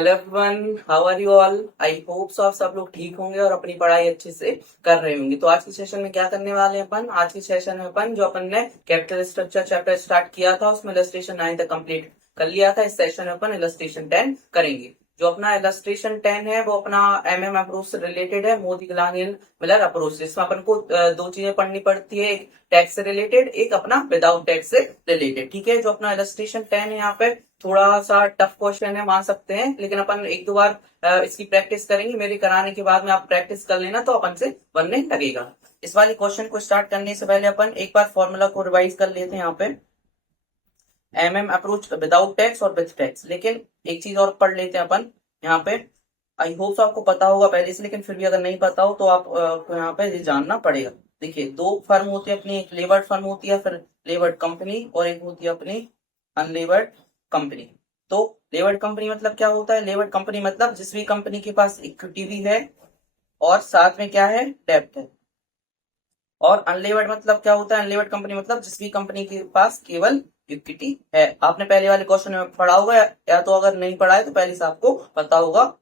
Hello everyone, how are you all. I hope so आप सब लोग ठीक होंगे और अपनी पढ़ाई अच्छे से कर रहे होंगे। तो आज की सेशन में क्या करने वाले हैं अपन, आज की सेशन में अपन जो अपन ने कैपिटल स्ट्रक्चर चैप्टर स्टार्ट किया था उसमें इलस्ट्रेशन 9 तक कंप्लीट कर लिया था। इस सेशन में अपन इलस्ट्रेशन 10 करेंगे। जो अपना इलस्ट्रेशन 10 है वो अपना एमएम अप्रोच से रिलेटेड है, मोदी ग्लानियल मिलर अप्रोच। जिसमें अपन को दो चीजें पढ़नी पड़ती है, एक टैक्स से रिलेटेड, एक अपना विदाउट टैक्स से रिलेटेड। ठीक है, जो अपना इलस्ट्रेशन 10 है यहाँ पे थोड़ा सा टफ क्वेश्चन है मान सकते हैं, लेकिन अपन एक दो बार इसकी प्रैक्टिस करेंगे। मेरे कराने के बाद में आप प्रैक्टिस कर लेना तो अपन से बनने लगेगा। इस वाली क्वेश्चन को स्टार्ट करने से पहले अपन एक बार फॉर्मूला को रिवाइज कर लेते हैं। यहाँ पे एमएम अप्रोच विदाउट टैक्स और विथ टैक्स। लेकिन एक चीज और पढ़ लेते हैं अपन यहाँ पे। आई होप आपको पता होगा पहले से, लेकिन फिर भी अगर नहीं पता हो तो आप यहाँ पे ये जानना पड़ेगा। देखिए, दो फर्म होती है अपनी, एक लेवर्ड फर्म होती है, फिर लेवर्ड कंपनी, और एक होती है अपनी अनलेवर्ड कंपनी। तो लेवर्ड कंपनी मतलब क्या होता है? लेवर्ड कंपनी मतलब जिस भी कंपनी के पास इक्विटी भी है और साथ में क्या है, डेब्ट है। और अनलेवर्ड मतलब क्या होता है? अनलेवर्ड कंपनी मतलब जिस भी कंपनी के पास केवल इक्विटी है। आपने पहले वाले क्वेश्चन में पढ़ा होगा, या तो अगर नहीं पढ़ा है तो पहले से आपको पता होगा।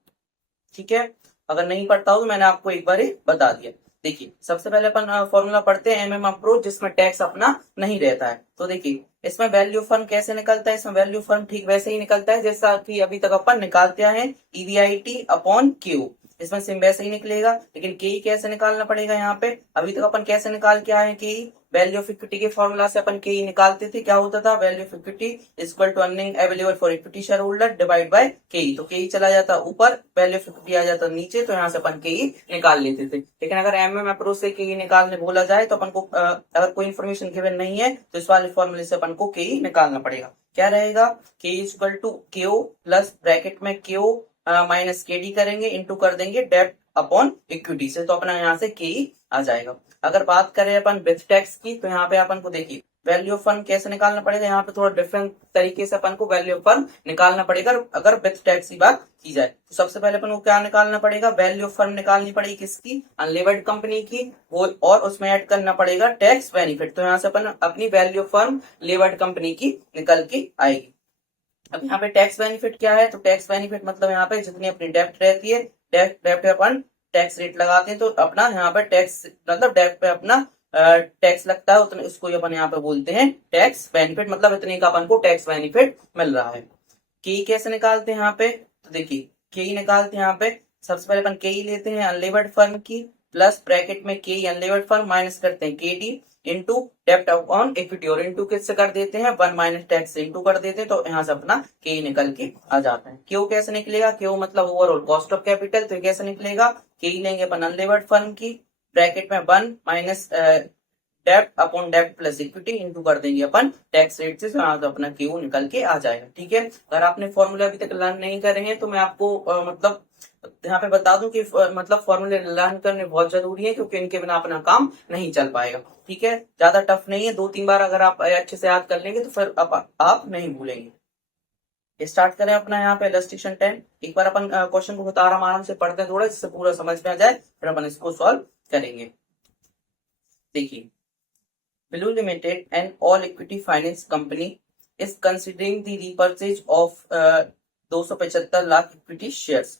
ठीक है, अगर नहीं पढ़ता हो तो मैंने आपको एक बार ही बता दिया। देखिए, सबसे पहले अपन फॉर्मूला पढ़ते हैं एमएम अप्रोच, जिसमें टैक्स अपना नहीं रहता है। तो देखिए, इसमें वैल्यू फर्म कैसे निकलता है? इसमें वैल्यू फर्म ठीक वैसे ही निकलता है जैसा कि अभी तक अपन निकालते हैं, ईवीआईटी अपॉन क्यू। इसमें सेम वैसे ही निकलेगा। लेकिन के कैसे निकालना पड़ेगा? यहाँ पे अभी तक अपन कैसे निकाल के आए के वैल्यू ऑफ इक्विटी के फॉर्मूला से अपन के निकालते थे। क्या होता था? Value of equity equal to earning available for equity share holder divide by K. तो के चला जाता ऊपर, वैल्यू ऑफ इक्विटी आ जाता नीचे, तो यहाँ से अपन के निकाल लेते थे। लेकिन अगर एमएम अप्रोच से के निकालने बोला जाए तो अपन को अगर कोई इन्फॉर्मेशन गिवन नहीं है तो इस वाले फॉर्मूले से अपन को के निकालना पड़ेगा। क्या रहेगा? K equal to Q plus bracket में क्यू माइनस के डी करेंगे, इंटू कर देंगे डेब्ट अपॉन इक्विटी से, तो अपना यहाँ से के आ जाएगा। अगर बात करें अपन विथ टैक्स की, तो यहाँ पे अपन को देखिए वैल्यू ऑफ फर्म कैसे निकालना पड़ेगा। यहाँ पे थोड़ा डिफरेंट तरीके से अपन को वैल्यू ऑफ फर्म निकालना पड़ेगा अगर विथ टैक्स की बात की जाए। तो सबसे पहले अपन को क्या निकालना पड़ेगा? वैल्यू ऑफ फर्म निकालनी पड़ेगी किसकी? अनलेवर्ड कंपनी की। वो और उसमें ऐड करना पड़ेगा टैक्स बेनिफिट। तो यहाँ से अपन अपनी value of firm levered company की निकल के आएगी। अब यहाँ पे टैक्स बेनिफिट क्या है? तो टैक्स बेनिफिट मतलब यहाँ पे जितनी अपनी डेप्ट रहती है, डेप्ट पे अपन टैक्स रेट लगाते हैं, तो अपना यहाँ पे टैक्स मतलब डेप्ट पे अपना टैक्स लगता है उतने, उसको अपन यहाँ पे बोलते हैं टैक्स बेनिफिट। मतलब इतने का अपन को टैक्स बेनिफिट मिल रहा है। के कैसे निकालते हैं यहाँ पे? तो देखिए, के निकालते हैं यहाँ पे सबसे पहले अपन के लेते हैं अनलेवर्ड फर्म की, प्लस ब्रैकेट में के अनलेवर्ड फर्म माइनस करते हैं के डी इंटू डेप्ट अपॉन इक्विटी, और इंटू किससे कर देते हैं? वन माइनस टैक्स से इंटू कर देते हैं, तो यहाँ से अपना के निकल के आ जाता है। क्यू कैसे निकलेगा? क्यू मतलब ओवरऑल कॉस्ट ऑफ कैपिटल। तो कैसे निकलेगा? के लेंगे अपन अनलेवर्ड फर्म की, ब्रैकेट में वन माइनस डेप्ट अपॉन डेप्ट प्लस इक्विटी इंटू कर देंगे अपन टैक्स रेट से, तो अपना क्यू निकल के आ जाएगा। ठीक है, अगर आपने फॉर्मूला अभी तक लर्न नहीं करे हैं तो मैं आपको मतलब यहाँ पे बता दूं कि मतलब फॉर्मूले लर्न करने बहुत जरूरी है, क्योंकि इनके बिना अपना काम नहीं चल पाएगा। ठीक है, ज्यादा टफ नहीं है, दो तीन बार अगर आप अच्छे से याद कर लेंगे तो फिर आप नहीं भूलेंगे। स्टार्ट करें अपना यहाँ पे इलस्ट्रेशन 10। एक बार अपन क्वेश्चन को बहुत आराम से पढ़ते हैं थोड़ा, जिससे पूरा समझ में आ जाए, फिर अपन इसको सॉल्व करेंगे। देखिए, Blue Limited, an all-equity finance company, is considering the repurchase of 275 lakh equity shares.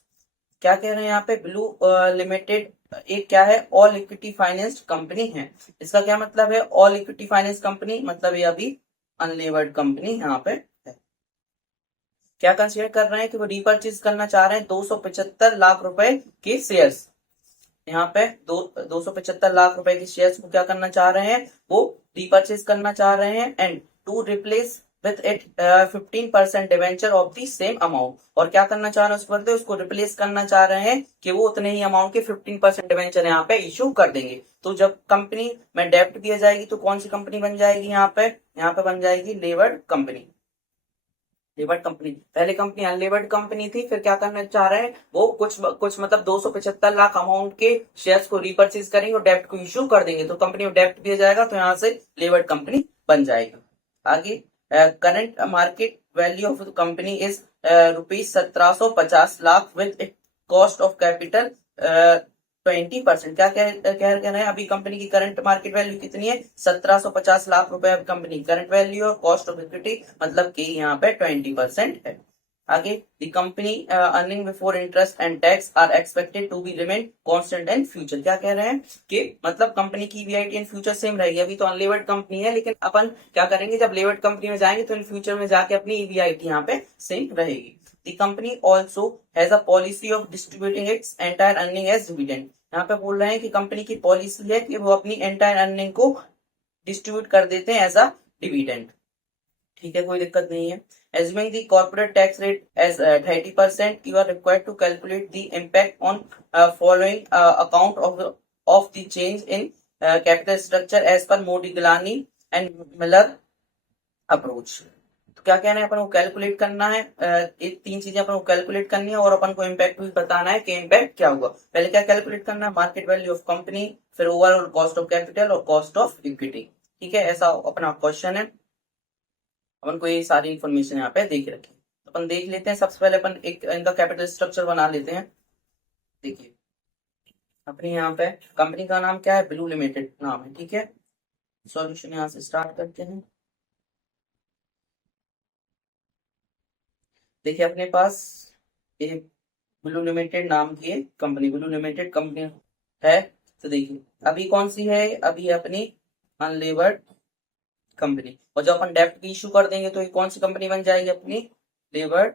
क्या कह रहे हैं यहाँ पे? ब्लू लिमिटेड एक क्या है? ऑल इक्विटी फाइनेंस कंपनी है। इसका क्या मतलब है? ऑल इक्विटी फाइनेंस कंपनी मतलब ये अभी अनलेवर्ड कंपनी यहाँ पे है। क्या कंसीडर कर रहे हैं कि वो रिपर्चेज करना चाह रहे हैं 275 लाख रुपए के शेयर्स। यहाँ पे 275 लाख रुपए के शेयर्स को क्या करना चाह रहे हैं? वो रिपर्चेज करना चाह रहे हैं, and to replace with it 15% debenture of the same amount. और क्या करना चाह रहे हैं? उस पर उसको रिप्लेस करना चाह रहे हैं कि वो उतने ही अमाउंट के 15% डिवेंचर यहाँ पे इशू कर देंगे। तो जब कंपनी में डेप्ट भी आ जाएगी तो कौन सी कंपनी बन जाएगी? यहाँ पे बन जाएगी लेवर्ड कंपनी। लेवर्ड कंपनी पहले कंपनी अनलेवर्ड कंपनी थी, फिर क्या करना चाह रहे हैं? वो कुछ मतलब 275 लाख अमाउंट के शेयर्स को रिपर्चेज करेंगे और डेप्ट को इश्यू कर देंगे, तो कंपनी में डेप्ट भी आ जाएगा, तो यहाँ से लेवर्ड कंपनी बन जाएगी। आगे, current market value of the company is rupees 1750 lakh with cost of capital 20%। क्या कह रहे हैं? अभी कंपनी की करंट मार्केट वैल्यू कितनी है? 1750 लाख रुपए कंपनी करंट वैल्यू, और कॉस्ट ऑफ इक्विटी मतलब कि यहाँ पे 20% है। आगे the company earning before interest and tax are expected to be remain constant in future. क्या कह रहे हैं कि मतलब कंपनी की ईबीआईटी इन फ्यूचर सेम रहेगी। अभी तो अनलेवर्ड कंपनी है, लेकिन अपन क्या करेंगे जब लेवर्ड कंपनी में जाएंगे तो इन फ्यूचर में जाके अपनी ईबीआईटी यहाँ पे सेम रहेगी। The company also has a policy of distributing its entire earning as dividend. यहाँ पे बोल रहे हैं कि कंपनी की पॉलिसी है कि वो अपनी एंटायर अर्निंग को डिस्ट्रीब्यूट कर देते हैं एज अ डिविडेंड। ठीक है, कोई दिक्कत नहीं है। Assuming the corporate tax rate as 30%, you are required to calculate the impact on following account of the change in capital structure as per Modigliani and Miller approach। तो क्या कहना है, अपन को कैलकुलेट करना है, एक तीन चीजें अपन को कैलकुलेट करनी है और अपन को इम्पैक्ट भी बताना है कि इम्पैक्ट क्या होगा। पहले क्या कैलकुलेट करना है, मार्केट वैल्यू ऑफ कंपनी, फिर ओवरऑल कॉस्ट ऑफ कैपिटल और कॉस्ट ऑफ इक्विटी। ठीक है, ऐसा अपना क्वेश्चन है। अपन को ये सारी इन्फॉर्मेशन यहाँ पे देख रखी है, तो अपन देख लेते हैं। सबसे पहले अपन एक इनका कैपिटल स्ट्रक्चर बना लेते हैं। देखिए अपने यहाँ पे कंपनी का नाम क्या है, ब्लू लिमिटेड नाम है। ठीक है, सॉल्यूशन यहाँ से स्टार्ट करते हैं। देखिए अपने पास ये ब्लू लिमिटेड नाम की कंपनी, ब्लू लिमिटेड कंपनी है। तो देखिए अभी कौन सी है, अभी अपनी अनलेवर्ड कंपनी। और जब अपन डेप्ट की इशू कर देंगे तो ये कौन सी कंपनी बन जाएगी, अपनी लेवर्ड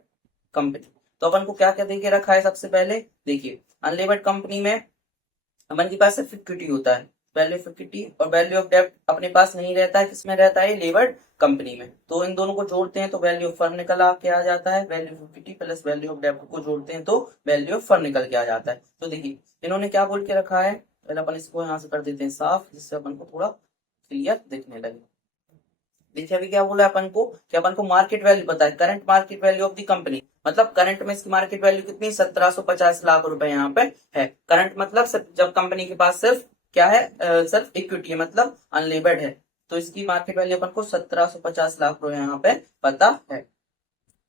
कंपनी। तो अपन को क्या क्या देके रखा है, सबसे पहले देखिए अनलेवर्ड कंपनी में अपन के पास सिर्फ इक्विटी होता है, वैल्यू ऑफ इक्विटी, और वैल्यू ऑफ डेप्ट अपने पास नहीं रहता है। किसमें रहता है, लेवर्ड कंपनी में। तो इन दोनों को जोड़ते हैं तो वैल्यू ऑफ फर्म निकल के आ जाता है। Value of equity plus value of डेप्ट को जोड़ते हैं तो वैल्यू ऑफ फर्म निकल के आ जाता है। तो देखिए इन्होंने क्या बोल के रखा है, पहले अपन इसको यहाँ से कर देते हैं साफ, जिससे अपन को थोड़ा क्लियर दिखने लगे। देखिए अभी क्या बोला अपन को कि अपन को मार्केट वैल्यू पता है, current market value of the company, मतलब करंट में इसकी मार्केट वैल्यू कितनी, 1750 लाख रुपए यहाँ पे है। करंट मतलब जब कंपनी के पास सिर्फ क्या है, सिर्फ इक्विटी है, मतलब अनलेवर्ड है, तो इसकी मार्केट वैल्यू अपन को 1750 लाख रुपए यहाँ पे पता है।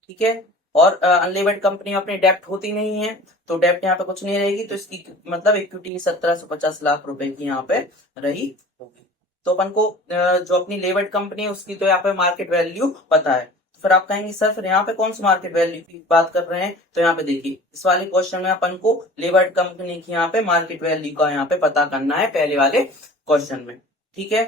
ठीक है, और अनलेवर्ड कंपनी में अपनी डेप्ट होती नहीं है, तो डेप्ट यहाँ पे कुछ नहीं रहेगी, तो इसकी मतलब इक्विटी 1750 लाख रुपए की यहाँ पे रही होगी। तो अपन को जो अपनी लेवर्ड कंपनी है उसकी तो यहाँ पे मार्केट वैल्यू पता है। तो फिर आप कहेंगे सर फिर यहाँ पे कौन सी मार्केट वैल्यू की बात कर रहे हैं, तो यहाँ पे देखिए इस वाले क्वेश्चन में अपन को लेवर्ड कंपनी की यहाँ पे मार्केट वैल्यू का यहाँ पे पता करना है, पहले वाले क्वेश्चन में। ठीक है,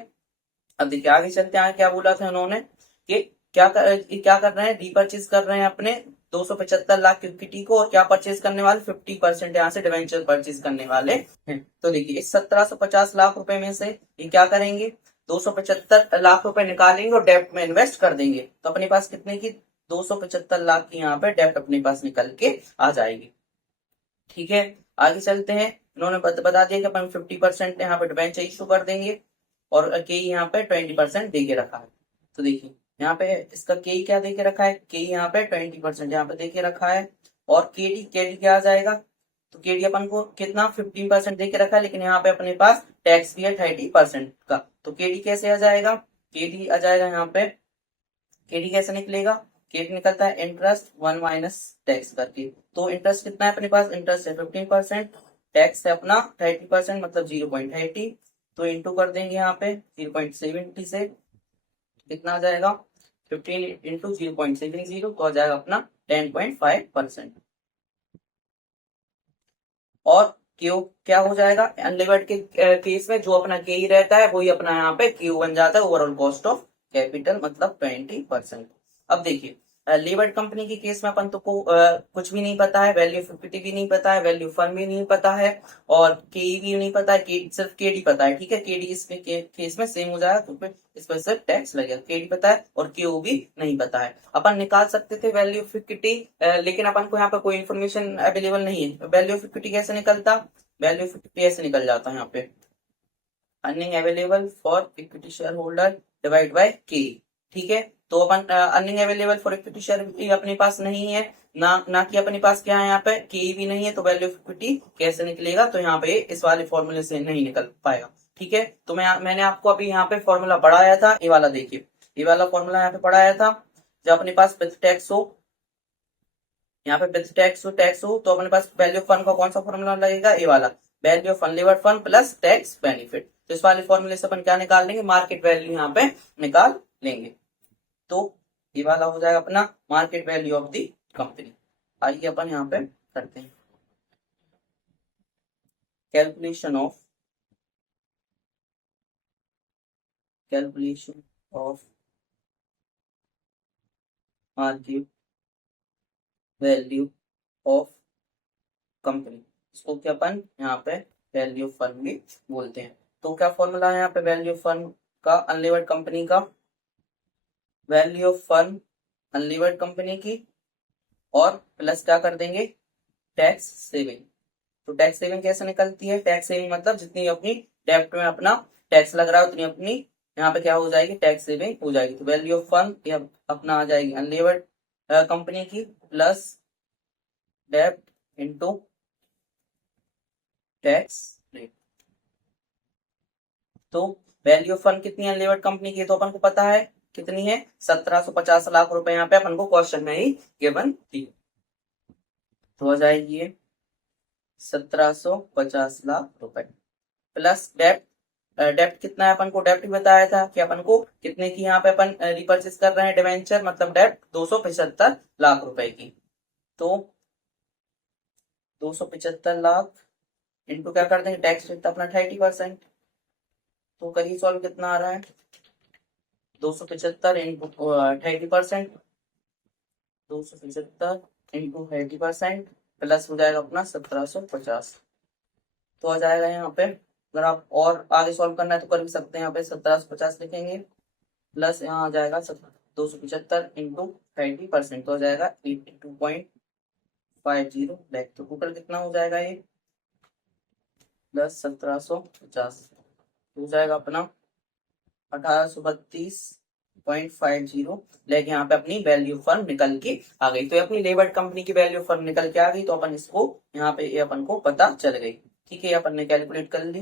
अब देखिए आगे चलते हैं। क्या बोला था उन्होंने कि क्या कर रहे हैं, रीपर्चेज कर रहे हैं अपने 275 लाख की इक्विटी को, और क्या परचेज करने वाले, 50% यहाँ से डिवेंचर परचेज करने वाले हैं। तो देखिए इस 1750 लाख रुपए में से ये क्या करेंगे, 275 लाख रुपए निकालेंगे और डेप्ट में इन्वेस्ट कर देंगे। तो अपने पास कितने की, 275 लाख की यहाँ पे डेप्ट अपने पास निकल के आ जाएगी। ठीक है, आगे चलते हैं। इन्होंने बता दिया कि अपन 50% यहाँ पे डिवेंचर इशू कर देंगे, और के यहाँ पे 20% दे के रखा है। तो देखिए यहाँ पे इसका के क्या दे के रखा है, के यहाँ पे 20% यहाँ पे दे के रखा है, और केडी क्या आ जाएगा, तो केडी अपन को कितना 15% दे के रखा है, लेकिन यहाँ पे अपने पास टैक्स भी है 30% का। तो केडी कैसे आ जाएगा, केडी आ जाएगा यहाँ पे, केडी कैसे निकलेगा, केडी निकलता है इंटरेस्ट 1 माइनस टैक्स करके। तो इंटरेस्ट कितना है अपने पास, इंटरेस्ट है 15%, टैक्स है अपना 30%, मतलब 0.30, तो इंटू कर देंगे यहाँ पे 0.70 से, कितना आ जाएगा 15 इंटू 0.70, तो आ जाएगा अपना 10.5%। और क्यू क्या हो जाएगा, अनलेवर्ड के केस में जो अपना के ही रहता है वही अपना यहाँ पे क्यू बन जाता है, ओवरऑल कॉस्ट ऑफ कैपिटल मतलब 20%। अब देखिए लेवर्ड कंपनी के केस में अपन तो को कुछ भी नहीं पता है, वैल्यू ऑफ इक्विटी भी नहीं पता है, वैल्यू फर्म भी नहीं पता है, और के भी नहीं पता है, सिर्फ केडी पता है। ठीक है, केडी इसमें केस में सेम हो जाएगा, तो इस पर सिर्फ टैक्स लगेगा। केडी पता है और क्यू भी नहीं पता है। अपन निकाल सकते थे वैल्यू ऑफ इक्विटी, लेकिन अपन को यहाँ पर कोई इन्फॉर्मेशन अवेलेबल नहीं है। वैल्यू ऑफ इक्विटी कैसे निकलता, वैल्यू ऑफ इक्विटी ऐसे निकल जाता है यहाँ पे, earning available for equity share holder divide by के। ठीक है, तो अपन earning available for equity share अपने पास नहीं है, ना कि अपने पास क्या है यहाँ पे के भी नहीं है, तो वैल्यू ऑफ इक्विटी कैसे निकलेगा, तो यहाँ पे इस वाले फॉर्मूले से नहीं निकल पाएगा। ठीक है, तो मैंने आपको अभी यहाँ पे फॉर्मूला पढ़ाया था, ये वाला देखिए, ये वाला फॉर्मूला यहाँ पे पढ़ाया था। जब अपने पास विथ टैक्स हो, यहाँ पे विथ टैक्स हो तो अपने पास वैल्यू ऑफ फर्म का कौन सा फॉर्मूला लगेगा, ये वाला, value of unlevered firm plus tax benefit. तो इस वाले फॉर्मूले से अपन क्या निकाल लेंगे, मार्केट वैल्यू यहाँ पे निकाल लेंगे। तो ये वाला हो जाएगा अपना market value of the company. आइए अपन यहाँ पे करते हैं calculation of market value of company. इसको क्या अपन यहाँ पे वैल्यू फर्म भी बोलते हैं। तो क्या फॉर्मूला है यहाँ पे वैल्यू फर्म का, अनलिवर्ड कंपनी का, value of firm unlevered company की, और प्लस क्या कर देंगे टैक्स सेविंग। तो टैक्स सेविंग कैसे निकलती है, टैक्स सेविंग मतलब जितनी अपनी डेप्ट में अपना टैक्स लग रहा है उतनी अपनी यहाँ पे क्या हो जाएगी, टैक्स सेविंग हो जाएगी। तो वैल्यू ऑफ फर्म ये अपना आ जाएगी अनलिवर्ड कंपनी की प्लस डेप्ट इनटू टैक्स रेट। तो वैल्यू ऑफ फर्म कितनी है अनलिवर्ड कंपनी की, तो अपन को पता है कितनी है, 1750 लाख रुपए यहाँ पे अपन को क्वेश्चन में ही गिवन थी। तो हो जाएगी ये 1750 लाख रुपए प्लस डेप्ट। डेप्ट कितना है अपन को, डेप्ट बताया था कि अपन को कितने की यहाँ पे अपन रिपर्चेस कर रहे हैं डिवेंचर, मतलब डेप्ट 275 लाख रुपए की। तो 275 लाख इंटू क्या कर देंगे टैक्स रेट अपना 30%। तो करिए सॉल्व कितना आ रहा है, 275 इंटू 30%, 275 इंटू 30% प्लस हो जाएगा अपना 1750। तो आ जाएगा यहाँ पे, अगर आप और आगे सॉल्व करना है तो कर भी सकते हैं, यहाँ पे 1750 लिखेंगे प्लस यहाँ आ जाएगा 275 इंटू 30%, तो हो जाएगा 82.50 लाख। तो टोटल कितना हो जाएगा ये प्लस 1750 हो जाएगा अपना 1832.50 लाख। यहाँ पे अपनी वैल्यू फर्म निकल के आ गई। तो अपनी लेबर कंपनी की वैल्यू फर्म निकल के आ गई, तो अपन इसको यहाँ पे ये अपन को पता चल गई। ठीक है, अपन ने कैलकुलेट कर ली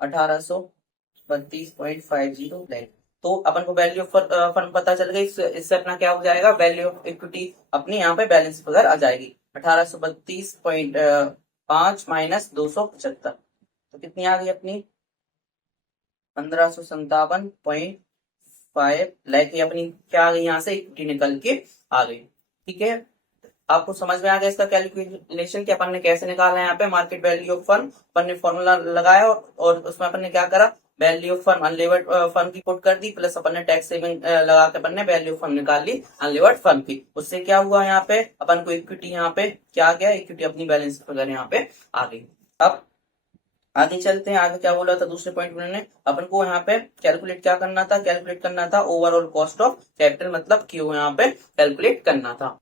1832.50 लाख। तो अपन को वैल्यू ऑफ फर्म पता चल गई, इससे अपना क्या हो जाएगा, वैल्यू ऑफ इक्विटी अपनी यहाँ पे बैलेंस फिगर आ जाएगी 1832.5 माइनस 275, तो कितनी आ गई अपनी 1557.5 लाख। ये अपनी क्या आ गई, यहाँ से इक्विटी निकल के आ गई। ठीक है, आपको समझ में आ गया इसका कैलकुलेशन कि अपन ने कैसे निकाला है यहाँ पे मार्केट वैल्यू ऑफ फर्म। अपन ने फॉर्मूला लगाया और उसमें अपन ने क्या करा, value of firm unlevered firm की पुट कर दी, प्लस अपन ने टैक्स सेविंग लगा के अपन ने वैल्यू ऑफ फर्म निकाल ली अनलिवर्ड फर्म की। उससे क्या हुआ, यहाँ पे अपन को इक्विटी यहाँ पे क्या आ गया, इक्विटी अपनी बैलेंस फिगर यहाँ पे आ गई। अब आगे चलते हैं, आगे क्या बोला था दूसरे पॉइंट में ने अपन को यहाँ पे कैलकुलेट क्या करना था, कैलकुलेट करना था ओवरऑल कॉस्ट ऑफ कैपिटल, मतलब क्यू यहाँ पे कैलकुलेट करना था।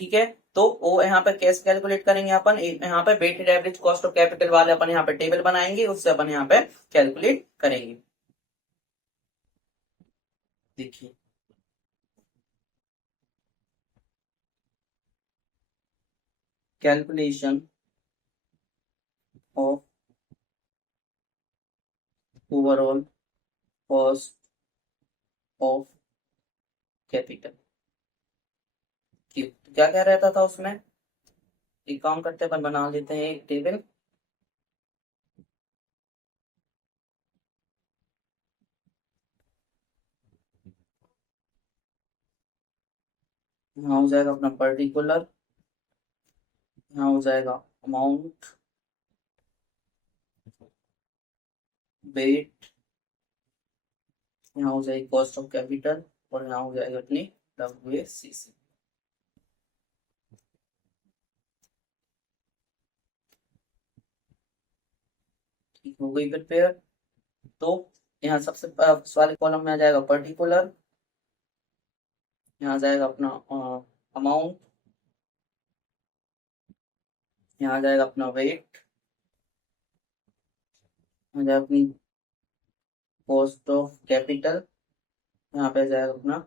ठीक है, तो वो यहाँ पे कैसे कैलकुलेट करेंगे अपन, यहाँ पे weighted average cost of capital वाले अपन यहाँ पे टेबल बनाएंगे, उससे अपन यहाँ पे कैलकुलेट करेंगे। देखिए calculation of overall cost of capital, क्या क्या रहता था उसमें, एक काम करते हैं अपन बना लेते हैं एक टेबल। यहाँ हो जाएगा अपना पर्टिकुलर, यहाँ हो जाएगा अमाउंट, वेट, यहाँ हो जाएगी कॉस्ट ऑफ कैपिटल, और यहाँ हो जाएगा अपनी WACC। ठीक हो गई प्रिपेयर। तो यहाँ सबसे वाले कॉलम में आ जाएगा पर्टिकुलर, यहाँ आ जाएगा अपना अमाउंट, यहाँ आ जाएगा अपना वेट, यहाँ जाएगा अपनी कॉस्ट ऑफ कैपिटल, यहाँ पे आ जाएगा अपना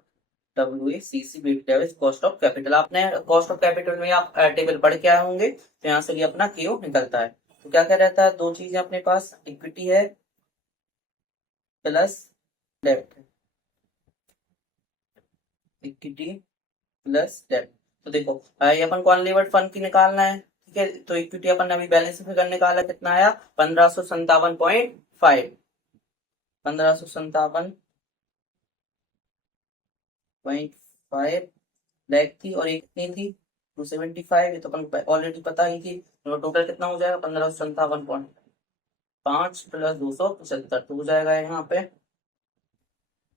WACC, weighted average cost of capital. आपने कॉस्ट ऑफ कैपिटल में आप टेबल पढ़ के आए होंगे, तो यहाँ से ये अपना क्यू निकलता है। तो क्या क्या रहता है, दो चीजें अपने पास, इक्विटी है प्लस डेप्ट, इक्विटी प्लस डेप्ट। तो देखो ये अपन को अनलिवर्ड फंड की निकालना है। ठीक है, तो इक्विटी अपन ने अभी बैलेंस फिगर निकाला, कितना आया 1557.5, 1557.5 लैख थी और एक कितनी थी 275, ये तो अपन ऑलरेडी पता ही थी। तो टोटल कितना हो जाएगा 1557.5 प्लस 275, तो हो जाएगा यहाँ पे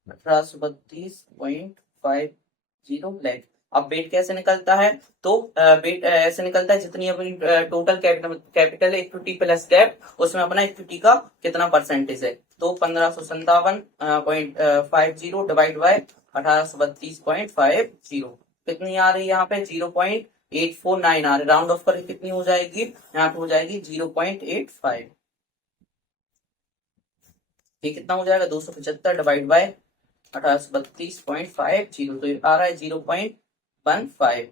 1832.50 लैख। अब बेट कैसे निकलता है, तो बेट ऐसे निकलता है जितनी अपनी टोटल कैपिटल है इक्विटी प्लस डेब्ट, उसमें अपना इक्विटी का कितना परसेंटेज है, तो 1557.50 डिवाइड बाय 1832.50 कितनी आ रही है यहाँ पे 0.849 आ रही, राउंड ऑफ करके कितनी हो जाएगी यहाँ पे हो जाएगी 0.85। ये कितना हो जाएगा 275 डिवाइड बाय 1832.50, तो ये आ रहा है 0.15।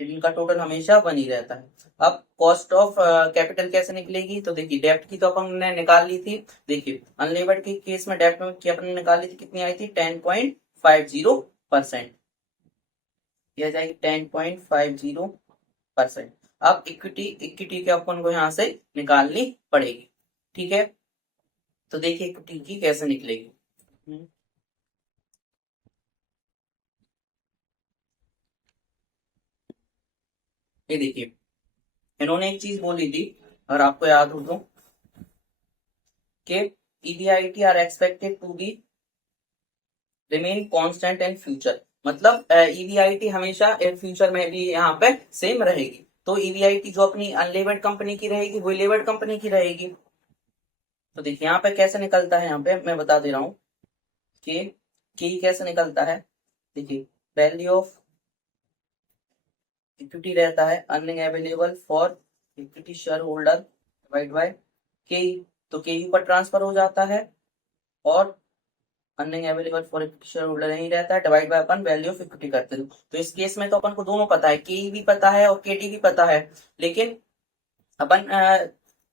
इनका टोटल हमेशा 1 ही रहता है। अब कॉस्ट ऑफ कैपिटल कैसे निकलेगी, तो देखिए डेप्ट की तो अपन ने निकाल ली थी। देखिए अनलेवर्ड के केस में डेप्ट में की अपने निकाल ली थी, कितनी आई थी 10.50%, यह जाएगी 10.50%। अब इक्विटी इक्विटी के अपन को यहाँ से निकालनी पड़ेगी, ठीक है। तो देखिए इक्विटी की कैसे निकलेगी। ये देखिए इन्होंने एक चीज बोली थी, अगर आपको याद हो तो, कि EBIT are expected to be remain constant in future, मतलब EBIT हमेशा फ्यूचर में भी यहाँ पे सेम रहेगी। तो EBIT जो अपनी अनलेवर्ड कंपनी की रहेगी वो लेवर्ड कंपनी की रहेगी। तो देखिए यहाँ पे कैसे निकलता है, यहाँ पे मैं बता दे रहा हूँ कि कैसे निकलता है। देखिए वैल्यू ऑफ इक्विटी रहता है earning available for equity share holder divide by K, तो के पर ट्रांसफर हो जाता है और earning available for equity share holder नहीं रहता है, divide by upon value of equity करते हैं। तो इस केस में तो अपन को दोनों पता है, के भी पता है और केटी भी पता है, लेकिन अपन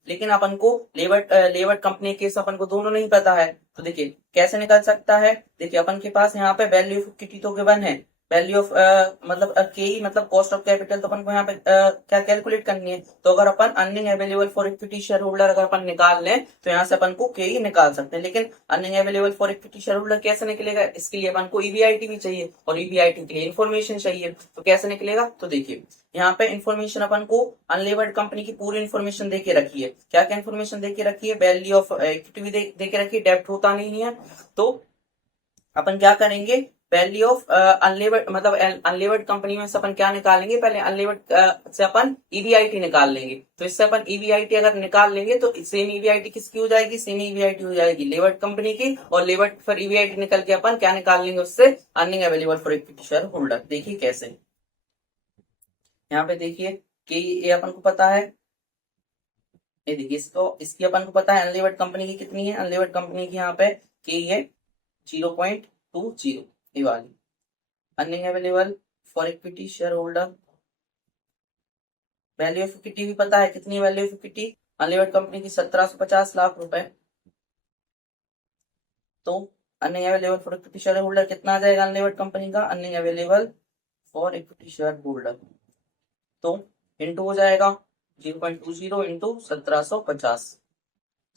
लेकिन अपन को लेवर्ड कंपनी केस अपन को दोनों नहीं पता है। तो देखिए कैसे निकल सकता है, देखिए अपन के पास यहाँ पे वैल्यू ऑफ इक्विटी तो गिवन है, वैल्यू ऑफ मतलब के मतलब कॉस्ट ऑफ कैपिटल, तो अपन को यहाँ पे क्या कैलकुलेट करनी है। तो अगर अपन earning available for equity share holder अगर अपन निकाल लें तो यहाँ से अपन को के ही निकाल सकते हैं, लेकिन earning available for equity share holder कैसे निकलेगा, इसके लिए अपन को EBIT भी चाहिए और EBIT के लिए इन्फॉर्मेशन चाहिए। तो कैसे निकलेगा, तो देखिए यहाँ पे इन्फॉर्मेशन अपन को अनलेवर्ड कंपनी की पूरी इन्फॉर्मेशन देके रखी है। क्या क्या इन्फॉर्मेशन देके रखी है, वैल्यू ऑफ इक्विटी भी देके रखी है, डेब्ट होता नहीं है। तो अपन क्या करेंगे, वैल्यू ऑफ अनलेवर्ड मतलब अनलेवर्ड कंपनी में से अपन क्या निकालेंगे, पहले अनलेवर्ड से अपन EBIT निकाल लेंगे। तो इससे अपन EBIT अगर निकाल लेंगे तो सेम EBIT किसकी हो जाएगी, सेम EBIT हो जाएगी लेवर्ड कंपनी की, और लेवर्ड फॉर EBIT निकल के अपन क्या निकाल लेंगे उससे, earning available for equity share holder. देखिए कैसे, यहाँ पे देखिए कि ये अपन को पता है, ये देखिए इसको इसकी अपन को पता है अनलेवर्ड कंपनी की कितनी है, अनलेवर्ड कंपनी की यहाँ पे कि ये 0.20 ये वाली। Earning available for equity share holder, value of equity भी पता है, कितनी value of equity unlevered company की 1750 लाख रुपए। तो earning available for equity share holder कितना आ जाएगा अनलेवर्ड कंपनी का, earning available for equity share holder, तो इंटू हो जाएगा 0.20 इंटू 1750,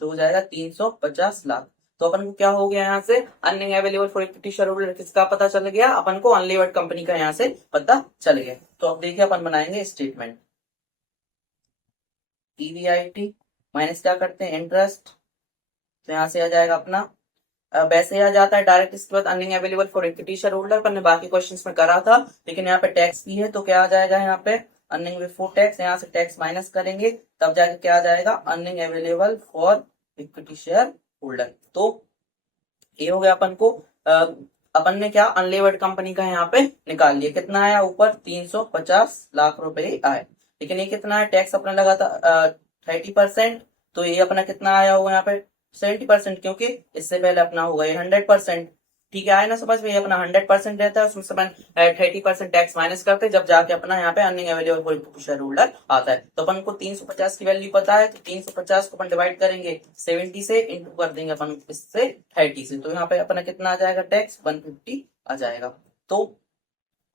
तो हो जाएगा 350 लाख। तो अपन को क्या हो गया, यहाँ से earning available for equity share holder किसका पता चल गया, अपन को अनलेवर्ड कंपनी का यहाँ से पता चल गया। तो अब देखिए अपन बनाएंगे स्टेटमेंट, EBIT माइनस क्या करते हैं इंटरेस्ट, तो यहाँ से आ जाएगा अपना वैसे आ जाता है डायरेक्ट, इसके बाद earning available for equity share holder पर बाकी क्वेश्चंस में करा था, लेकिन यहाँ पे टैक्स भी है तो क्या आ जाएगा यहाँ पे अर्निंग बिफोर टैक्स, यहाँ से टैक्स माइनस करेंगे तब जाके क्या आ जाएगा earning available for equity share holder. तो ये हो गया अपन को अपन ने क्या अनलेवर्ड कंपनी का यहाँ पे निकाल लिया, कितना आया ऊपर 350 लाख रुपए आए, लेकिन ये कितना है टैक्स अपना लगा था 30%, तो ये अपना कितना आया होगा यहाँ पे 70%, क्योंकि इससे पहले अपना होगा ये 100%। ठीक है, आया ना समझ में, ये अपना 100% रहता है, उसमें से अपन 30% टैक्स माइनस करते हैं जब जाके अपना यहाँ पे earning available for equity share holder आता है। तो अपन को 350 की वैल्यू पता है, तो 350 को अपन डिवाइड करेंगे 70 से, इंटू कर देंगे अपन इससे 30 से, तो यहाँ पे अपना कितना आ जाएगा टैक्स 150 आ जाएगा। तो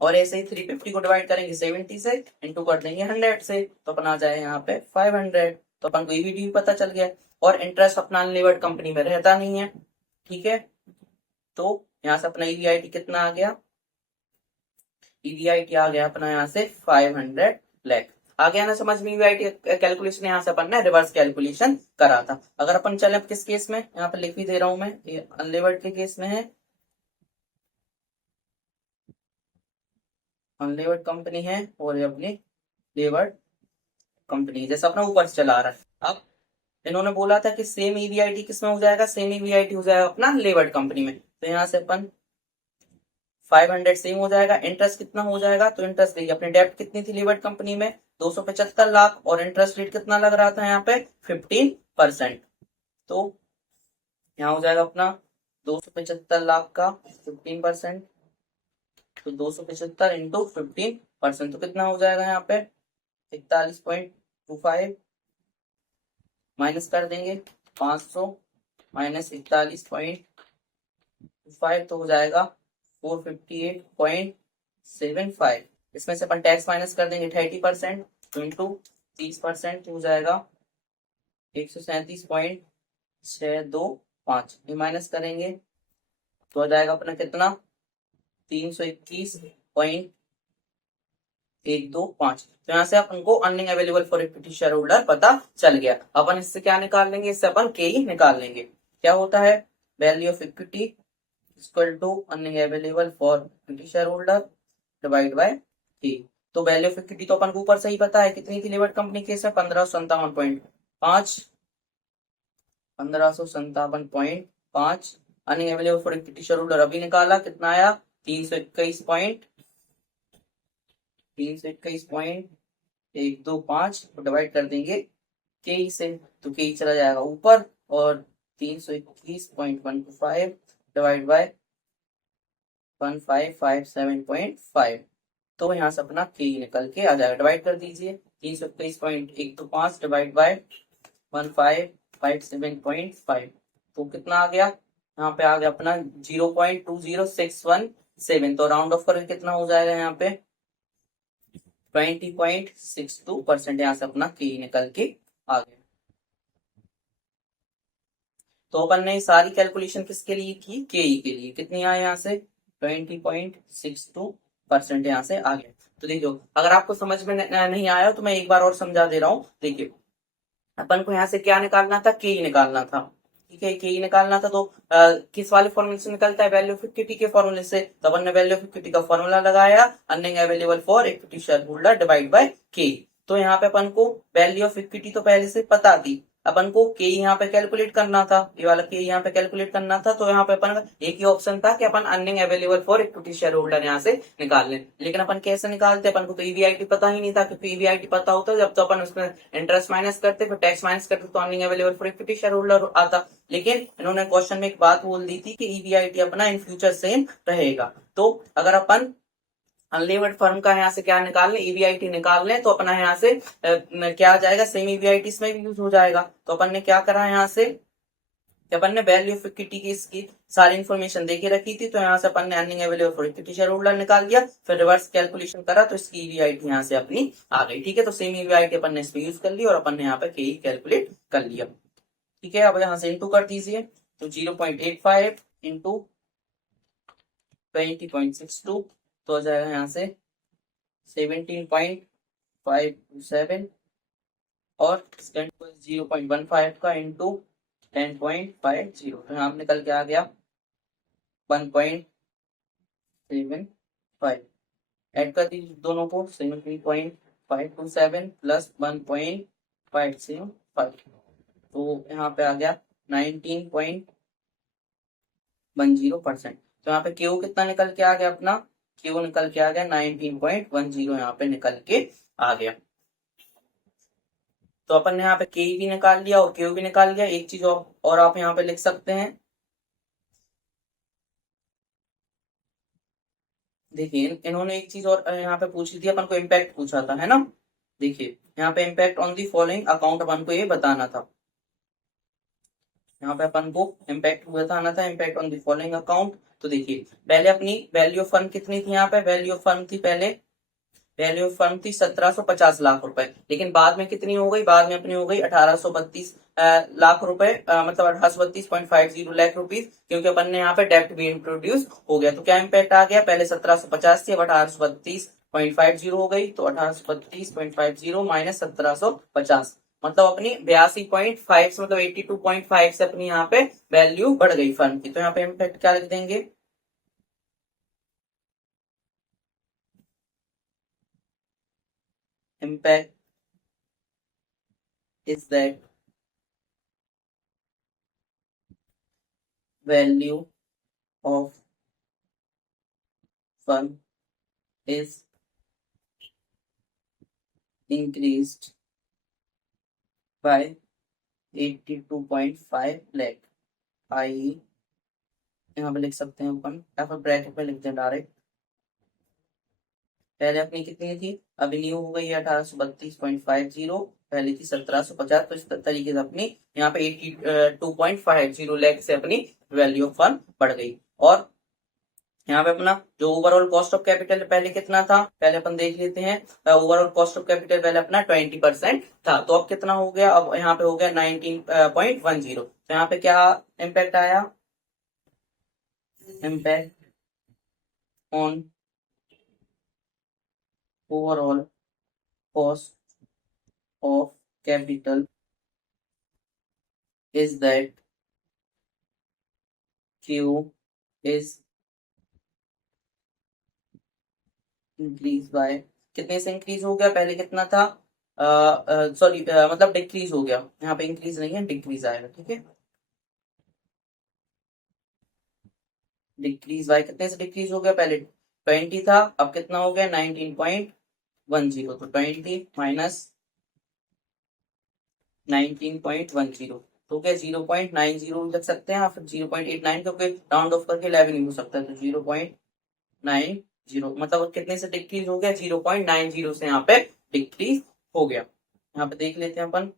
और ऐसे ही 350 को डिवाइड करेंगे 70 से, इंटू कर देंगे 100 से, तो अपना आ जाएगा यहाँ पे 500। तो अपन को EBIT भी पता चल गया, और इंटरेस्ट अपना अनलेवर्ड कंपनी में रहता नहीं है, ठीक है। तो यहाँ से अपना EBIT कितना आ गया, ईवीआईटी आ गया अपना यहाँ से 500 लाख। आ गया ना समझ में ईवीआईटी कैलकुलेशन। यहाँ से अपन ने रिवर्स कैलकुलेशन करा था। अगर अपन चले किस केस में, यहाँ पे लिख भी दे रहा हूं मैं, ये अनलेवर्ड के केस में है। अनलेवर्ड कंपनी है और ये अपनी लेवर्ड कंपनी, जैसे अपना ऊपर से चला रहा है। अब इन्होंने बोला था कि सेम ईवीआईटी किसमें हो जाएगा, सेम ईवीआईटी हो जाएगा अपना लेवर्ड कंपनी में। तो यहाँ से अपन 500 सेम हो जाएगा। इंटरेस्ट कितना हो जाएगा, तो इंटरेस्ट देखिए अपनी डेब्ट कितनी थी लेवर्ड कंपनी में 275 लाख, और इंटरेस्ट रेट कितना लग रहा था यहाँ पे 15%। तो यहाँ हो जाएगा अपना 275 लाख का 15%, तो 275 इंटू 15%, तो कितना हो जाएगा यहाँ पे 41.25, माइनस कर देंगे 500 माइनस 41.25, तो हो जाएगा 458.75। इसमें से अपन टैक्स माइनस कर देंगे 30%, तो इंटू 30% हो जाएगा 137.625। ये माइनस करेंगे तो हो जाएगा अपना कितना 321.125। तो यहाँ से अपन को earning available for equity share holder पता चल गया। अपन इससे क्या निकाल लेंगे, इससे अपन के ही निकाल लेंगे। क्या होता है, value of equity equal to earning available for equity share holder divide by K. तो वैल्यू ऑफ इक्विटी तो अपन को ऊपर से ही पता है कितनी थी लेवर्ड कंपनी केस में 1557.5, 1557.5। Earning available for equity share holder अभी निकाला, कितना आया 321.125 डिवाइड कर देंगे के से, तो के चला जाएगा ऊपर, और 321.125 डिवाइड बाय 1557.5, तो यहाँ से अपना के निकल के आ जाएगा। डिवाइड कर दीजिए 321.125 डिवाइड बाय 1557.5, तो कितना आ गया, यहाँ पे आ गया अपना 0.20617। तो राउंड ऑफ करके कितना हो जाएगा यहाँ पे 20.62%। यहाँ से अपना के निकल के आ गया। तो अपन ने सारी कैलकुलेशन किसके लिए की, के के लिए। कितनी आया यहाँ से 20.62% यहाँ से आ गया। तो देखियो अगर आपको समझ में नहीं आया तो मैं एक बार और समझा दे रहा हूँ। देखिए अपन को यहाँ से क्या निकालना था, के निकालना था, ठीक है, के निकालना था। तो किस वाले फॉर्मूले से निकलता है, वैल्यू ऑफ इक्विटी के फॉर्मूले से। तो अपन ने वैल्यू ऑफ इक्विटी का फॉर्मूला लगाया, earning available for equity share holder divide by K. तो यहाँ पे अपन को वैल्यू ऑफ इक्विटी तो पहले से पता थी, अपन को के यहाँ पे कैलकुलेट करना था, ये वाला के यहाँ पे कैलकुलेट करना था। तो यहाँ पे अपन एक ही ऑप्शन था कि अपन earning available for equity share holder यहाँ से निकाल लें। लेकिन अपन कैसे निकालते, अपन को तो ईवीआईटी पता ही नहीं था, क्योंकि ईवीआईटी पता होता जब तो अपन उसमें इंटरेस्ट माइनस करते, फिर टैक्स माइनस करते, तो earning available for equity share holder आता। लेकिन इन्होंने क्वेश्चन में एक बात बोल दी थी कि ईवीआईटी अपना इन फ्यूचर सेम रहेगा। तो अगर अपन अनलिमिटेड फर्म का यहाँ से क्या निकाल लें, ईवीआईटी निकाल लें, तो अपना यहाँ से क्या आ जाएगा, सेम ईवीआईटी इसमें भी यूज हो जाएगा। तो अपन ने क्या करा यहाँ से, अपन ने वैल्यू ऑफ इक्विटी की इसकी सारी इन्फॉर्मेशन देके रखी थी, तो यहाँ से अपन ने earning available for equity share holder निकाल दिया, फिर रिवर्स कैलकुलेशन करा तो इसकी ईवीआईटी यहाँ से अपनी आ गई। ठीक है, तो सेम ईवीआईटी अपन ने इसमें यूज कर ली और अपन ने यहाँ पे के कैलकुलेट कर लिया। ठीक है, अब यहाँ से इंटू कर दीजिए, तो 0.85 इंटू 20.62, तो हो जाएगा यहाँ से 17.527, और 0.15 का इंटू 10.50, तो यहाँ निकल के आ गया 1.75। ऐड कर दीजिए दोनों को, 17.527 प्लस 1.505, तो यहाँ पे आ गया 19.10%। तो यहाँ पे क्यू कितना निकल के आ गया, अपना क्यू निकल के आ गया 19.10, यहाँ पे निकल के आ गया। तो अपन ने यहाँ पे के भी निकाल लिया और क्यू भी निकाल लिया। एक चीज और आप यहाँ पे लिख सकते हैं, देखिए इन्होंने एक चीज और यहाँ पे पूछी थी, अपन को इम्पैक्ट पूछा था, है ना। देखिए यहाँ पे impact on the following account अपन को ये बताना था। यहाँ पे अपन को इम्पैक्ट बताना था, impact on the following account. तो देखिए पहले अपनी वैल्यू ऑफ फर्म कितनी थी, यहाँ पे वैल्यू ऑफ फर्म थी, पहले वैल्यू ऑफ फर्म थी 1750 लाख रुपए, लेकिन बाद में कितनी हो गई, बाद में अपनी हो गई 1832 लाख रुपए, मतलब 1832.50 लाख रुपीज, क्योंकि अपन ने यहाँ पे डेप्ट भी इंट्रोड्यूस हो गया। तो क्या इम्पैक्ट आ गया, पहले 1750 थी, अब 1832.50 हो गई, तो 1832.50 माइनस 1750, मतलब अपनी 82.5 से, मतलब 82.5 से अपनी यहाँ पे वैल्यू बढ़ गई फर्म की। तो यहाँ पे इम्पैक्ट क्या लिख देंगे, impact is that value of firm is increased by 82.5 lakh, आई यहाँ पे लिख सकते हैं अपन, या फिर ब्रैकेट में लिख दें डायरेक्ट। पहले अपनी कितनी थी, अभी न्यू हो गई है 1832.50, पहले थी 1750, तो इस तरीके से अपनी यहाँ पे 82.50 लाख से अपनी वैल्यू ऑफ फंड बढ़ गई। और यहाँ पे अपना जो ओवरऑल कॉस्ट ऑफ कैपिटल पहले कितना था, पहले अपन देख लेते हैं। ओवरऑल कॉस्ट ऑफ कैपिटल पहले अपना 20% था, तो अब कितना हो गया, अब यहाँ पे हो गया 19.10। तो यहाँ पे क्या इम्पैक्ट आया, impact on overall cost of capital is that Q is increase by, कितने से इंक्रीज हो गया, पहले कितना था, सॉरी मतलब डिक्रीज हो गया, यहाँ पे इंक्रीज नहीं है, डिक्रीज आएगा, ठीक है। डिक्रीज बाय कितने से डिक्रीज हो गया, पहले 20 था, अब कितना हो गया 19.10, तो 20 माइनस 19.10, तो क्या 0.90 लिख सकते हैं, या फिर 0.89, क्योंकि राउंड ऑफ करके 11 नहीं हो सकता, तो 0.90, मतलब कितने से डिक्रीज हो गया, 0.90 से यहाँ पे डिक्रीज हो गया। यहाँ पे देख लेते हैं अपन,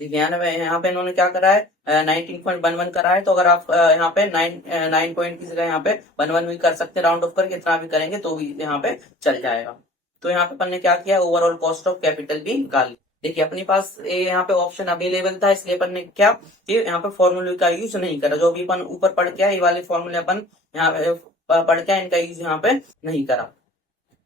देखिए यहाँ पे इन्होंने क्या करा है, 19.11 करा है, तो अगर आप यहाँ पे 9 पॉइंट की जगह यहाँ पे 11 भी कर सकते हैं, राउंड ऑफ करके इतना भी करेंगे तो भी यहाँ पे चल जाएगा। तो यहाँ पे अपन ने क्या किया, ओवरऑल कॉस्ट ऑफ कैपिटल भी निकाल ली। देखिए अपने पास यहाँ पे ऑप्शन अवेलेबल था, इसलिए अपन ने क्या कि यहाँ पे फॉर्मूले का यूज नहीं करा, जो भी अपन ऊपर पढ़ के आए ये वाले फॉर्मूले अपन यहाँ पे पढ़ के इनका यूज यहाँ पे नहीं करा।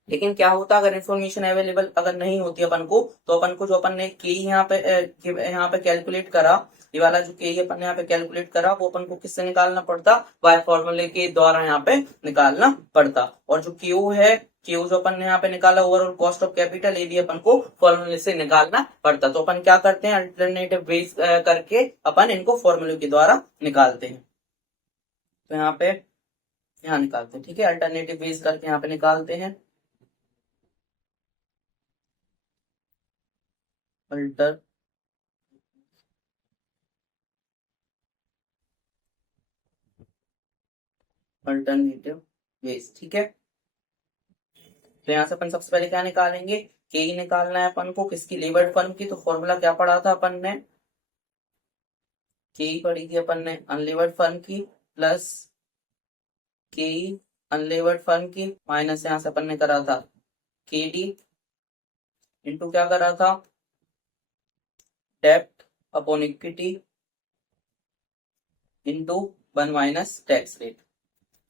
लेकिन क्या होता अगर इन्फॉर्मेशन अवेलेबल अगर नहीं होती अपन को, तो अपन को जो अपन ने के यहाँ पे कैलकुलेट करा, ये वाला जो के अपन ने यहाँ पे कैलकुलेट करा, वो अपन को किससे निकालना पड़ता, बाय फॉर्मूले के द्वारा यहाँ पे निकालना पड़ता। और जो क्यू है, क्यू जो अपन ने यहाँ पे निकाला ओवरऑल कॉस्ट ऑफ कैपिटल, ये भी अपन को फॉर्मूले से निकालना पड़ता। तो अपन क्या करते हैं, अल्टरनेटिव बेस करके अपन इनको फॉर्मूले के द्वारा निकालते हैं। तो यहाँ पे यहाँ निकालते हैं, ठीक है, अल्टरनेटिव बेस करके यहाँ पे निकालते हैं। अल्टरनेटिव बेस, ठीक है। तो यहाँ से अपन सबसे पहले क्या निकालेंगे, के ही निकालना है अपन को, किसकी, लेवर्ड फर्म की। तो फॉर्मूला क्या पढ़ा था अपन ने, के ही पढ़ी थी अपन ने अनलेवर्ड फर्म की, प्लस के ही अनलेवर्ड फर्म की, माइनस यहाँ से अपन ने करा था के डी, इंटू क्या करा था, डेप्ट upon equity into 1 minus tax rate,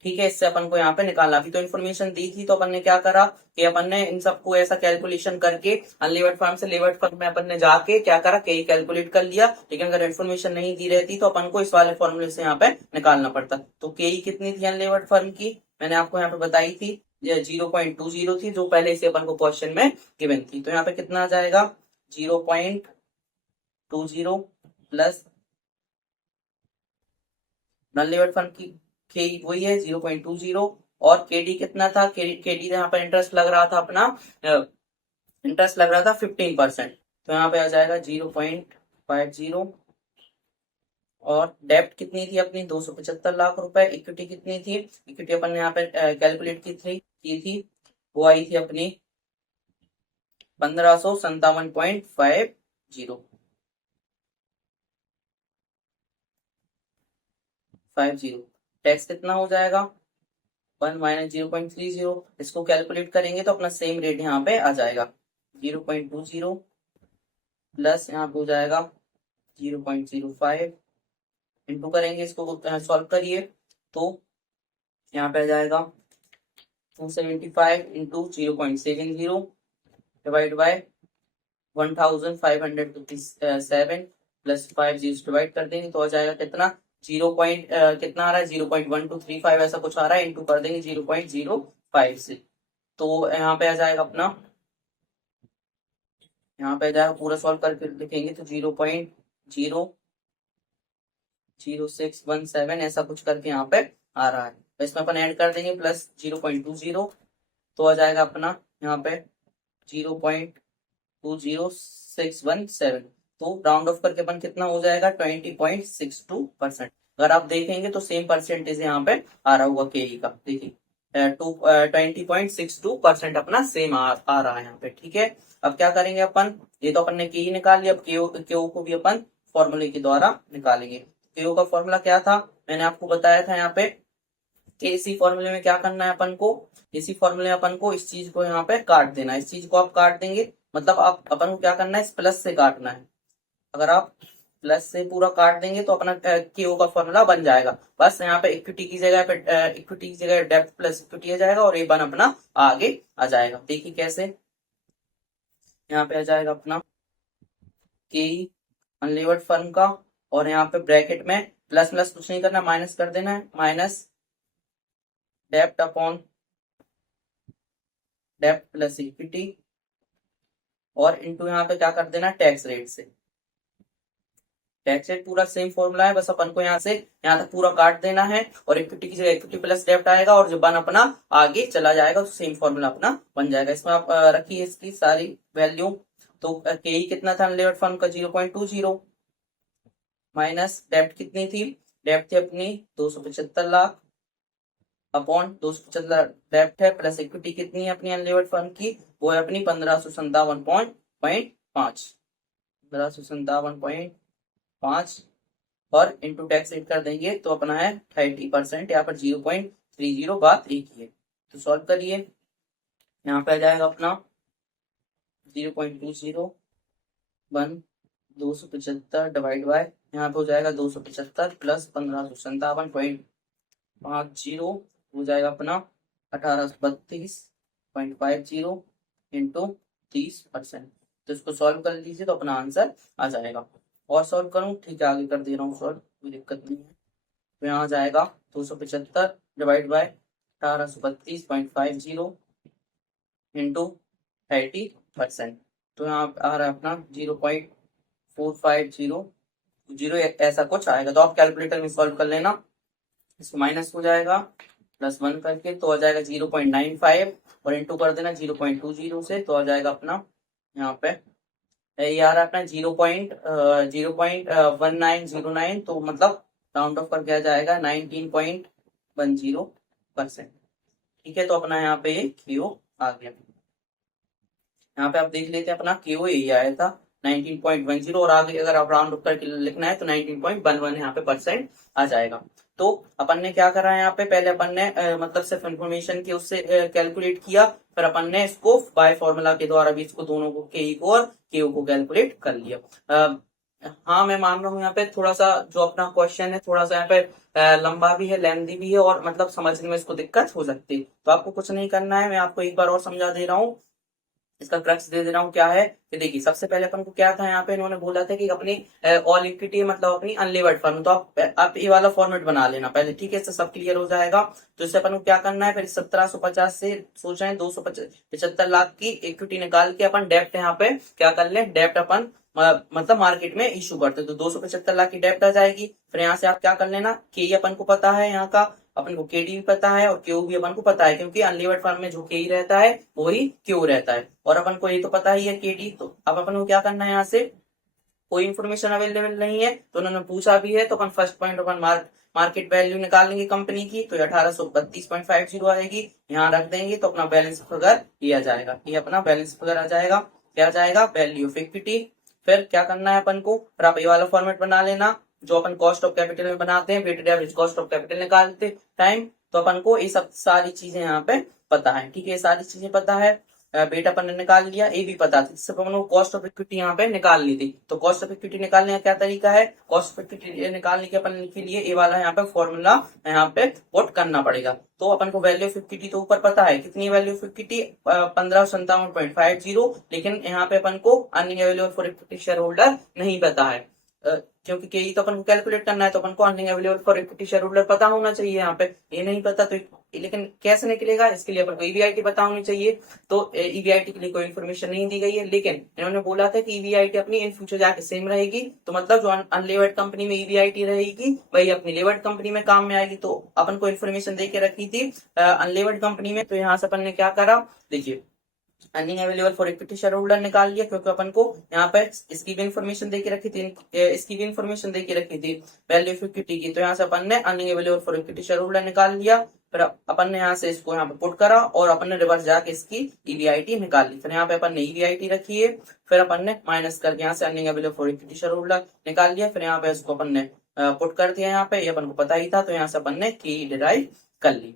ठीक है। इससे अपन को यहाँ पे निकालना, अभी तो इन्फॉर्मेशन दी थी, तो अपन ने क्या करा कि अपन ने इन सबको ऐसा कैलकुलेशन करके अनलेवर्ड फर्म से लेवर्ड फर्म में अपन ने जाके क्या करा, के कैलकुलेट कर लिया। लेकिन अगर इन्फॉर्मेशन नहीं दी रहती तो अपन को इस वाले फॉर्मूले से यहाँ पे निकालना पड़ता। तो के कितनी थी अनलेवर्ड फर्म की, मैंने आपको यहाँ पे बताई थी, 0.20 थी, जो पहले से अपन को क्वेश्चन में गिवन थी। तो यहाँ पे कितना आ जाएगा, 0.20 प्लस अनलेवर्ड फर्म की के वही है 0.20, और केडी कितना था, केडी यहाँ पर इंटरेस्ट लग रहा था अपना, इंटरेस्ट लग रहा था 15%, तो यहाँ पे आ जाएगा 0.50। और डेप्ट कितनी थी अपनी, 275 लाख रुपए। इक्विटी कितनी थी, इक्विटी अपन ने यहाँ पे कैलकुलेट की थी, वो आई थी अपनी 1557.50। टैक्स कितना हो जाएगा, 1 माइनस 0.30, इसको कैलकुलेट करेंगे तो अपना सेम रेट यहाँ पे आ जाएगा 0.20 प्लस यहाँ पे हो जाएगा 0.05 इंटू करेंगे, इसको सॉल्व करिए तो यहाँ पे आ जाएगा 275 into 0.70 divide by 1557 plus 5 zero divide कर देंगे तो आ जाएगा कितना, कितना आ रहा है 0.1235 ऐसा कुछ आ रहा है, इंटू कर देंगे 0.05 से। तो यहाँ पे आ जाएगा अपना, यहाँ पे आ जाएगा पूरा सॉल्व करके लिखेंगे तो 0.00617 ऐसा कुछ करके यहाँ पे आ रहा है। तो इसमें अपन ऐड कर देंगे प्लस 0.20 तो आ जाएगा अपना यहाँ पे 0.20617। तो राउंड ऑफ करके अपन कितना हो जाएगा 20.62%। अगर आप देखेंगे तो सेम परसेंटेज यहाँ पे आ रहा होगा के का, देखिए 20.62% अपना सेम आ रहा है यहाँ पे। ठीक है, अब क्या करेंगे अपन, ये तो अपन ने के निकाल लिया, अब के को भी अपन फॉर्मूले के द्वारा निकालेंगे। के का फॉर्मूला क्या था, मैंने आपको बताया था यहाँ पे कि इसी फॉर्मूले में क्या करना है अपन को, इसी फॉर्मूले में अपन को इस चीज को यहाँ पे काट देना है। इस चीज को आप काट देंगे मतलब आप अपन को क्या करना है, इस प्लस से काटना है। अगर आप प्लस से पूरा काट देंगे तो अपना क्यू का फॉर्मूला बन जाएगा। बस यहाँ पे इक्विटी की जगह पे इक्विटी की जगह डेप्थ प्लस इक्विटी आ जाएगा और ये वन अपना आगे आ जाएगा। देखिए कैसे, यहाँ पे आ जाएगा अपना के अनलेवर्ड फर्म का, और यहाँ पे ब्रैकेट में प्लस प्लस कुछ नहीं करना, माइनस कर देना है, माइनस डेप्ट अपॉन डेप्ट प्लस इक्विटी, और इनटू यहाँ पे क्या कर देना टैक्स रेट से। टैक्स रेट पूरा सेम फॉर्मूला है, बस अपन को यहाँ से यहाँ तक पूरा काट देना है और इक्विटी की जगह इक्विटी प्लस डेप्ट आएगा और जो वन अपना आगे चला जाएगा तो सेम फॉर्मूला अपना बन जाएगा। इसमें आप रखिए इसकी सारी वैल्यू। तो के कितना था अनलेवर्ड फर्म का 0.20 माइनस डेप्ट कितनी थी, डेप्ट थी अपनी 275 लाख अपॉन 275 डेप्ट है, प्लस इक्विटी कितनी है अपनी अनलेवर्ड फर्म की, वो है अपनी 1557.5 1557.5 और इंटू टैक्स रेट कर देंगे तो अपना है 30%, यहाँ पर 0.30 बात एक ही है। तो सॉल्व करिए, यहाँ पे आ जाएगा अपना 0.20 275 डिवाइड बाय यहाँ पे हो जाएगा 275 प्लस 1557.50 हो जाएगा अपना 1832.50 इंटू 30%। तो इसको सॉल्व कर लीजिए तो अपना आंसर आ जाएगा। और सॉल्व करूं, ठीक है आगे कर दे रहा हूँ सॉल्व, कोई दिक्कत नहीं है। तो यहाँ आ जाएगा 275 डिवाइड बाय 1832.50 इंटू 30%। तो यहाँ आ रहा है अपना 0.450 ऐसा कुछ आएगा। तो आप कैलकुलेटर में सॉल्व कर लेना, इसको माइनस हो जाएगा प्लस 1 करके तो आ जाएगा 0.95 और इंटू कर देना 0.20 से तो आ जाएगा अपना यहाँ पे ये आ रहा है अपना 0.1909 तो मतलब राउंड ऑफ करके आ जाएगा 19.10%। ठीक है, तो अपना यहाँ पे क्यू आ गया। यहाँ पे आप देख लेते हैं अपना क्यू यही आया था 19.10 और आगे अगर आप राउंड ऑफ करके लिखना है तो 19.11 यहाँ पे परसेंट आ जाएगा। तो अपन ने क्या करा है यहाँ पे, पहले अपन ने मतलब सिर्फ इन्फॉर्मेशन की उससे कैलकुलेट किया, फिर अपन ने इसको बाय फॉर्मूला के द्वारा भी इसको दोनों को के को और के को कैलकुलेट कर लिया। हाँ मैं मान रहा हूँ यहाँ पे थोड़ा सा जो अपना क्वेश्चन है थोड़ा सा यहाँ पे लंबा भी है, लेंथी भी है और मतलब समझने में इसको दिक्कत हो सकती है। तो आपको कुछ नहीं करना है, मैं आपको एक बार और समझा दे रहा हूँ, इसका क्रक्स दे रहा हूँ क्या है कि देखिए सबसे पहले अपन को क्या था यहाँ पे इन्होंने बोला था कि अपनी ऑल इक्विटी मतलब अपनी अनलीवर्ड फर्म, तो आप ये वाला फॉर्मेट बना लेना पहले, ठीक है, इससे सब क्लियर हो जाएगा। तो इससे अपन को क्या करना है, फिर 1750 से सोच रहे हैं 275 लाख की इक्विटी निकाल के अपन डेप्ट यहाँ पे क्या कर ले, डेप्ट अपन मतलब मार्केट में इशू करते तो 275 लाख की डेप्ट आ जाएगी। फिर यहाँ से आप क्या कर लेना, के अपन को पता है यहाँ का, अपन को केडी भी पता है और क्यू भी अपन को पता है, क्योंकि अनलीवर्ड फर्म में जो के रहता है वही क्यू रहता है और अपन को ये तो पता ही है केडी। तो अब अपन को क्या करना है, यहाँ से कोई इन्फॉर्मेशन अवेलेबल नहीं है तो उन्होंने पूछा भी है तो अपन फर्स्ट पॉइंट अपन मार्केट वैल्यू निकालेंगे कंपनी की, तो 1832.50 आएगी, यहाँ रख देंगे तो अपना बैलेंस फिगर ये आ जाएगा, ये अपना बैलेंस फिगर आ जाएगा। क्या आ जाएगा, वैल्यू ऑफ इक्विटी। फिर क्या करना है अपन को, फिर आप ये वाला फॉर्मेट बना लेना जो अपन कॉस्ट ऑफ कैपिटल में बनाते हैं, weighted average cost of capital निकालते टाइम। तो अपन को ये सब सारी चीजें यहाँ पे पता है, ठीक है, ये सारी चीजें पता है। वेट अपन ने निकाल लिया, ए भी पता था, सिर्फ अपन को कॉस्ट ऑफ इक्विटी यहाँ पे निकालनी थी। तो कॉस्ट ऑफ इक्विटी निकालने का क्या तरीका है, कॉस्ट ऑफ इक्विटी निकालने के अपन के लिए ए वाला यहाँ पे फॉर्मूला यहाँ पे पुट करना पड़ेगा। तो अपन को वैल्यू ऑफ इक्विटी तो ऊपर पता है, कितनी वैल्यू ऑफ इक्विटी 1557.50, लेकिन यहाँ पे अपन को earning available for equity share holder नहीं पता है, क्योंकि के तो अपन को कैलकुलेट करना है, तो अपन को earning available for equity share holder पता होना चाहिए। यहाँ पे ये नहीं पता, तो लेकिन कैसे निकलेगा, इसके लिए अपन को ईवीआईटी पता होनी चाहिए। तो ईवीआईटी के लिए कोई इन्फॉर्मेशन नहीं दी गई है, लेकिन इन्होंने बोला था कि ईवीआईटी अपनी इन फ्यूचर जाके सेम रहेगी। तो मतलब जो अनलेवर्ड कंपनी में ईवीआईटी रहेगी वही अपनी लेवर्ड कंपनी में काम में आएगी। तो अपन को इन्फॉर्मेशन दे के रखी थी अनलेवर्ड कंपनी में। तो यहाँ से अपन ने क्या करा, देखिए earning available for equity share holder निकाल लिया, क्योंकि अपन को यहाँ पे इसकी भी इन्फॉर्मेशन दे के रखी थी, इसकी भी इन्फॉर्मेशन दे के रखी थी वैल्यू ऑफ इक्विटी की। तो यहाँ से अपन ने earning available for equity share holder निकाल लिया, फिर अपन ने यहाँ से इसको यहाँ पे पुट करा और अपन ने रिवर्स जाके इसकी ईवीआईटी निकाल ली। फिर यहाँ पे अपन ने ईवीआईटी रखी है, फिर अपन ने माइनस करके यहाँ से earning available for equity share holder निकाल लिया। फिर यहाँ पे इसको अपन ने पुट कर दिया, यहाँ पे ये अपन को पता ही था, तो यहाँ से अपन ने की डिराइव कर ली,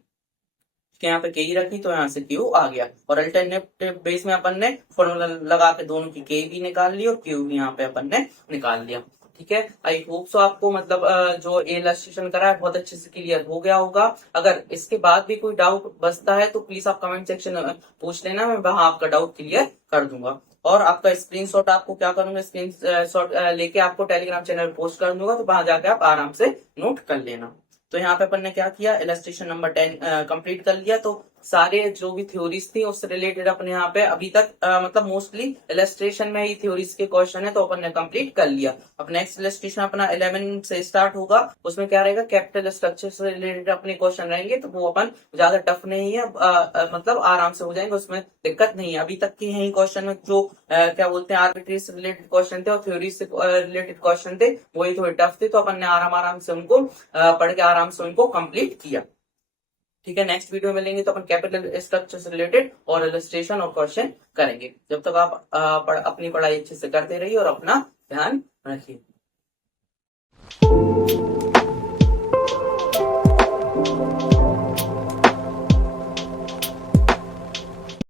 यहाँ पे के ही रखी, तो यहाँ से क्यू आ गया। और अल्टरनेटिव बेस में अपन ने फॉर्मूला लगा के दोनों की के भी निकाल ली और क्यू भी यहाँ पे अपन ने निकाल लिया। ठीक है, आई होप सो आपको मतलब जो इलस्ट्रेशन करा है बहुत अच्छे से क्लियर हो गया होगा। अगर इसके बाद भी कोई डाउट बचता है तो प्लीज आप कमेंट सेक्शन में पूछ लेना, मैं वहां आपका डाउट क्लियर कर दूंगा। और आपका स्क्रीनशॉट आपको क्या करूंगा, स्क्रीनशॉट लेके आपको टेलीग्राम चैनल पर पोस्ट कर दूंगा, तो वहां जाके आप आराम से नोट कर लेना। तो यहाँ पे अपन ने क्या किया, इलस्ट्रेशन नंबर 10 कंप्लीट कर लिया। तो सारे जो भी थ्योरीज थी उससे रिलेटेड अपन यहाँ पे अभी तक मतलब मोस्टली इलस्ट्रेशन में ही थ्योरीज के क्वेश्चन है, तो अपन ने कंप्लीट कर लिया। अब नेक्स्ट इलस्ट्रेशन अपना 11 से स्टार्ट होगा, उसमें क्या रहेगा, कैपिटल स्ट्रक्चर से रिलेटेड अपने क्वेश्चन रहेंगे। तो वो अपन ज्यादा टफ नहीं है, मतलब आराम से हो जाएंगे, उसमें दिक्कत नहीं है। अभी तक के यही क्वेश्चन में जो क्या बोलते हैं आर्बिट्री से रिलेटेड क्वेश्चन थे और थ्योरी से रिलेटेड क्वेश्चन थे, वही थोड़े टफ थे, तो अपन ने आराम से उनको पढ़ के आराम से उनको कंप्लीट किया। ठीक है, नेक्स्ट वीडियो में मिलेंगे तो अपन कैपिटल स्ट्रक्चर से रिलेटेड और इलस्ट्रेशन और क्वेश्चन करेंगे। जब तक आप अपनी पढ़ाई अच्छे से करते रहिए और अपना ध्यान रखिए।